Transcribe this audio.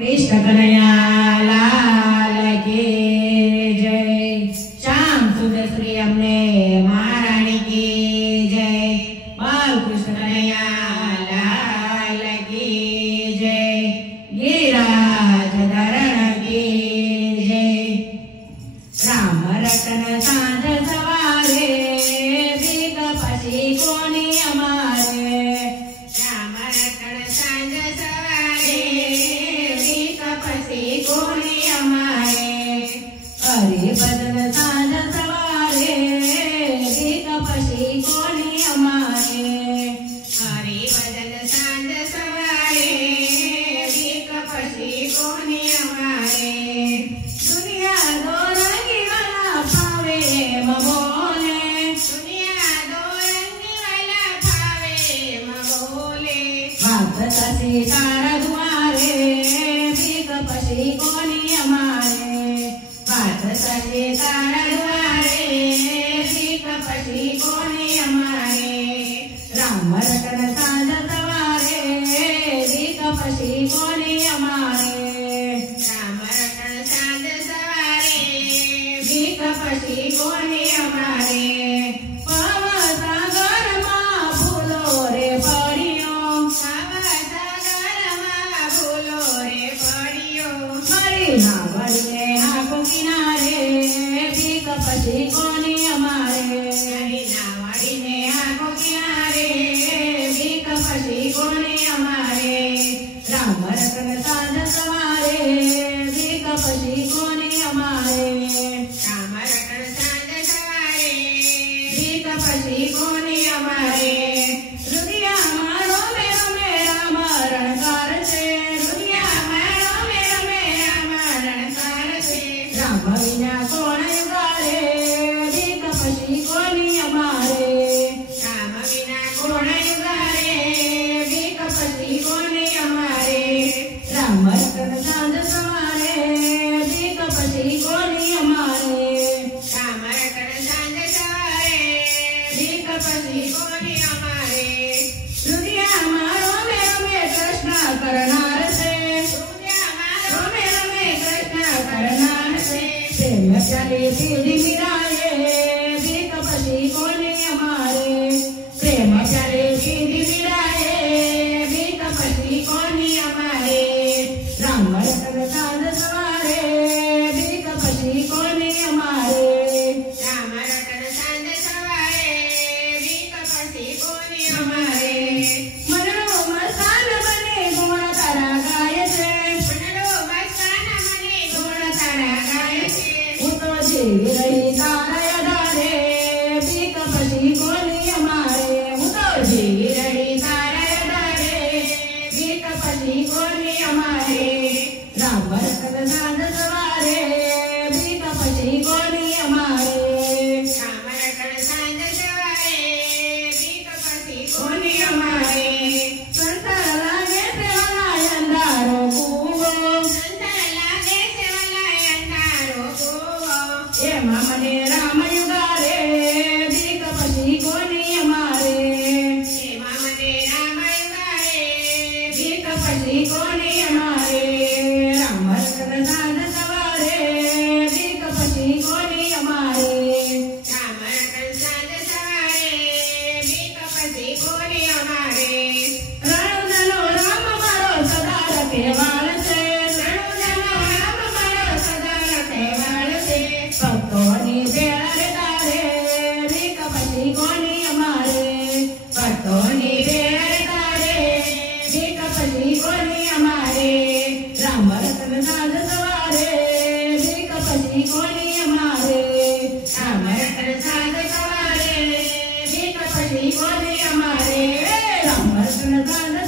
कृष्ण कन्हैया लाल की जय। श्याम सुंदर श्री अम्बे महारानी की जय। बाल कृष्ण कन्हैया लाल की जय। गिरिराज धरण की जय। राम रतन सांझ सवारे बिग पसी कोनी हमारे। राम रतन सांझ सवारे कोनी हमारे। हरि भजन सांझ सवारे बिग पसी कोनी हमारे। हरि भजन सांझ सवारे बिग पसी कोनी हमारे। दुनिया दो रंगी वाला पावे मबोले। दुनिया दो रंगी वाला पावे मबोले। भक्त सीतारा दुआरे बिग पसी कोनी हमारे। भक्त सीतारा दुआरे बिग पसी कोनी हमारे। राम रतन सांझ सवारे बिग पसी कोनी हमारे। राम रतन सांझ सवारे बिग पसी कोनी हमारे। पव सागर मां फूलो रे पड़ियो। पव सागर मां फूलो रे पड़ियो। हरि नावड़िए आंखों किनारे बिग पसी कोनी हमारे। हरि नावड़ी ने आंखों किनारे बिग पसी कोनी हमारे। राम रतन सांझ सवारे बिग पसी कोनी हमारे। राम रतन सांझ सवारे बिग पसी कोनी हमारे। रुदिया मारो मेरो मेरा मरण कार से। रुदिया मारो मेरो मेरा मरण कार से। राम बिना कौन युगारे बिग पसी कोनी हमारे। राम बिना कौन युगारे बिग पसी कोनी हमारे। राम रतन सांझ सवारे बिग पसी कोनी हमारे। राम रतन सांझ सवारे बिग पसी कोनी हमारे। रुदिया मारो मेरो में कृष्ण करनार से। रुदिया मारो मेरो में कृष्ण करनार से। प्रेम प्याले पीढ़ी मिलाए बिग पसी कोनी हमारे। प्रेम प्याले पीढ़ी मिलाए बिग पसी कोनी हमारे। राम रतन सांझ सवारे बिग पसी कोनी हमारे। राम रतन सांझ सवारे बिग पसी कोनी हमारे। मनडो मस्तान बने गुण तारा गाय से। मनडो मस्तान बने गुण तारा गाय से। वो तो जी रही तारा यदारे बिग पसी कोनी हमारे। वो तो जी रही तारा यदारे बिग पसी कोनी हमारे। राम रतन सांझ सवारे बिग पसी कोनी हमारे। राम रतन सांझ सवारे बिग पसी कोनी हमारे। संसार लागे सेवाला अंधारो कुवो। संसार लागे सेवाला अंधारो कुवो। ये मामने राम युगारे बिग पसी कोनी हमारे। ये मामने राम युगारे बिग पसी कोनी हमारे। राम रतन सांझ सवारे बिग पसी कोनी हमारे। राम रतन सांझ सवारे बिग पसी कोनी हमारे। रणु जनो राम मारो सदा रखे वाल से। रणु जनो राम मारो सदा रखे वाल से। भक्तोनी बेड़े तारे बिग पसी कोनी हमारे। भक्तोनी बेड़े तारे बिग पसी कोनी हमारे। राम रतन सांझ सवारे बिग पसी कोनी हमारे। राम रतन सांझ सवारे बिग पसी कोनी हमारे। राम रतन सांझ